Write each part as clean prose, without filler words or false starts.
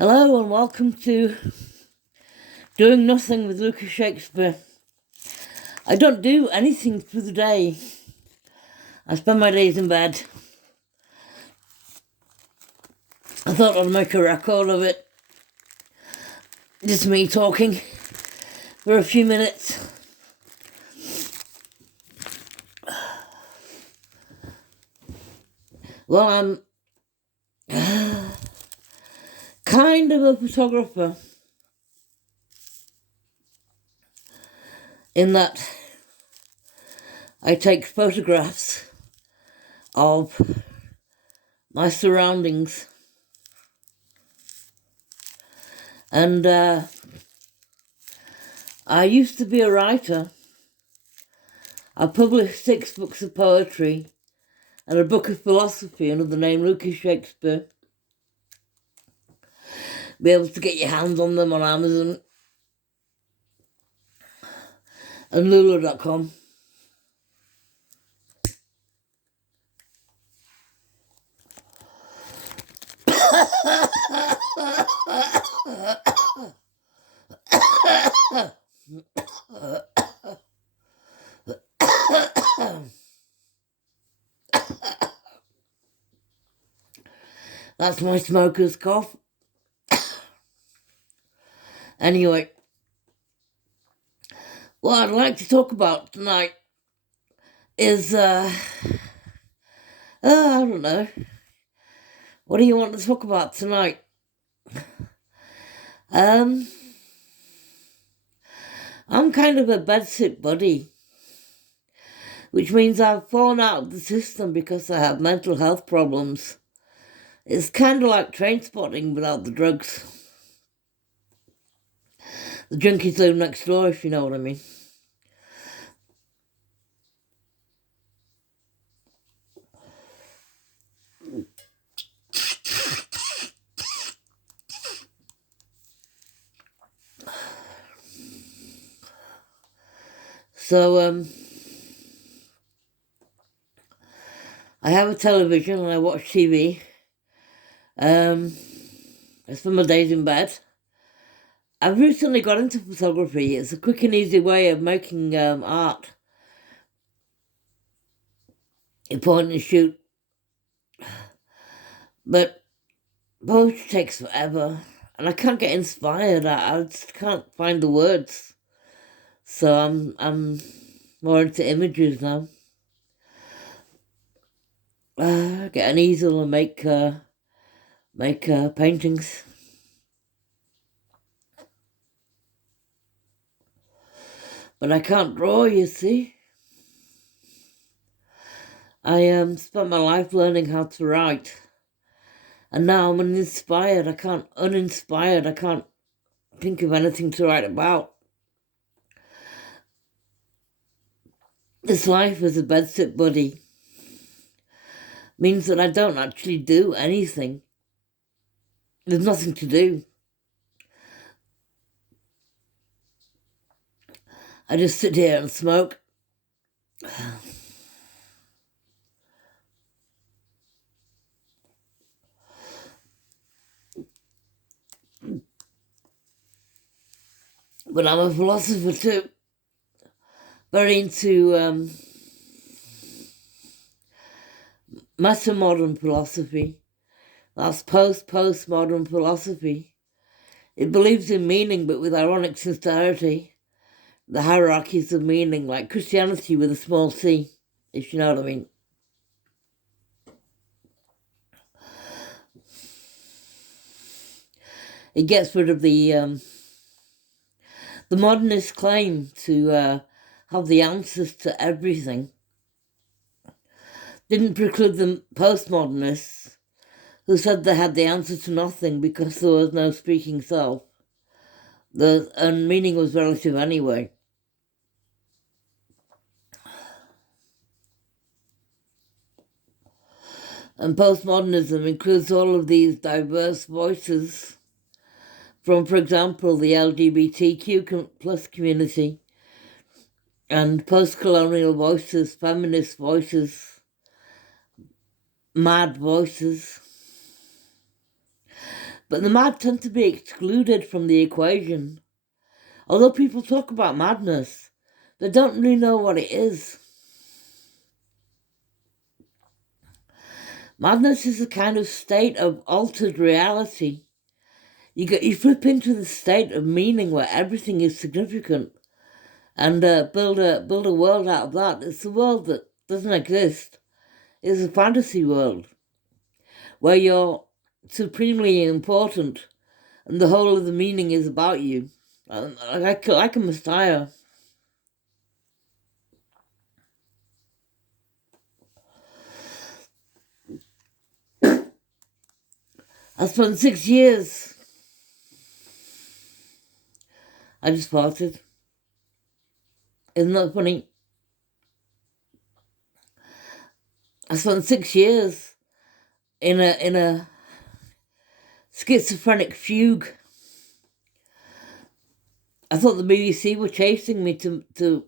Hello and welcome to Doing Nothing with Lucas Shakespere. I don't do anything through the day. I spend my days in bed. I thought I'd make a record of it. Just me talking for a few minutes. Well, I'm kind of a photographer in that I take photographs of my surroundings, and I used to be a writer. I published 6 books of poetry and a book of philosophy under the name Lucas Shakespere. Be able to get your hands on them on Amazon and lulu.com. That's my smoker's cough. Anyway, what I'd like to talk about tonight is, I don't know. What do you want to talk about tonight? I'm kind of a bedsit buddy, which means I've fallen out of the system because I have mental health problems. It's kind of like train spotting without the drugs. The junkies live next door, if you know what I mean. So, I have a television and I watch TV. I spend my days in bed. I've recently got into photography. It's a quick and easy way of making art. You point and shoot. But poetry takes forever. And I can't get inspired. I just can't find the words. So I'm more into images now. Get an easel and make paintings. But I can't draw, you see. I spent my life learning how to write. And now I'm uninspired. I can't think of anything to write about. This life as a bedsit buddy means that I don't actually do anything. There's nothing to do. I just sit here and smoke. But I'm a philosopher too. Very into meta-modern philosophy. That's postmodern philosophy. It believes in meaning, but with ironic sincerity. The hierarchies of meaning, like Christianity with a small c, if you know what I mean. It gets rid of the modernist claim to have the answers to everything. Didn't preclude the postmodernists who said they had the answer to nothing because there was no speaking self. And meaning was relative anyway. And postmodernism includes all of these diverse voices from, for example, the LGBTQ plus community, and post-colonial voices, feminist voices, mad voices. But the mad tend to be excluded from the equation. Although people talk about madness, they don't really know what it is. Madness is a kind of state of altered reality. You flip into the state of meaning where everything is significant, and build a world out of that. It's a world that doesn't exist. It's a fantasy world where you're supremely important, and the whole of the meaning is about you, like a messiah. I spent 6 years. I just farted. Isn't that funny? I spent 6 years in a schizophrenic fugue. I thought the BBC were chasing me to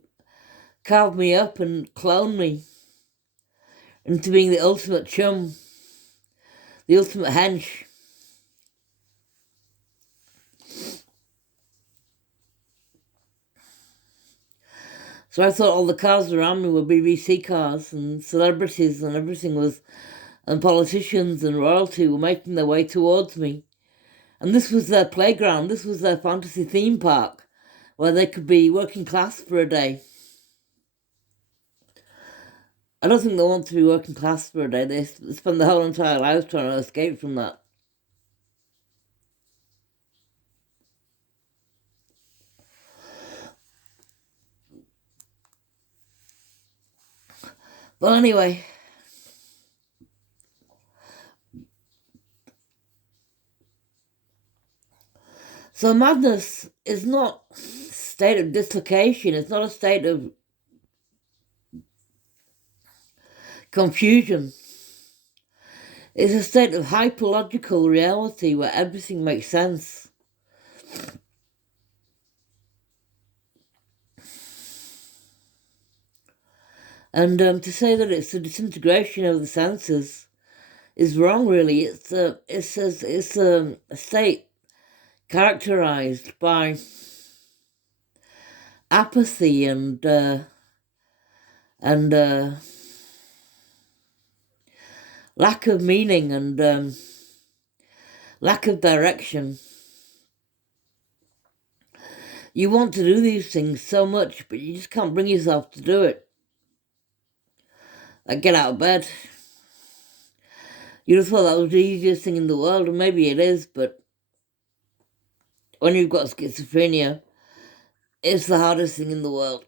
carve me up and clone me into being the ultimate chum, the ultimate hench. So I thought all the cars around me were BBC cars, and celebrities and everything and politicians and royalty were making their way towards me. And this was their playground, this was their fantasy theme park, where they could be working class for a day. I don't think they want to be working class for a day. They spend their whole entire lives trying to escape from that. But anyway, so madness is not a state of dislocation. It's not a state of confusion. It's a state of hyperlogical reality where everything makes sense. And to say that it's a disintegration of the senses is wrong. Really, it's a state characterized by apathy and lack of meaning and lack of direction. You want to do these things so much, but you just can't bring yourself to do it. Like get out of bed. You'd have thought that was the easiest thing in the world, and maybe it is, but when you've got schizophrenia, it's the hardest thing in the world.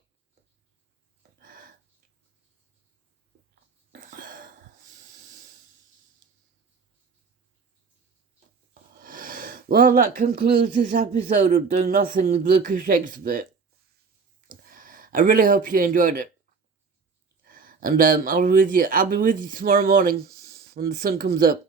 Well, that concludes this episode of Doing Nothing with Lucas Shakespere. I really hope you enjoyed it. And I'll be with you tomorrow morning when the sun comes up.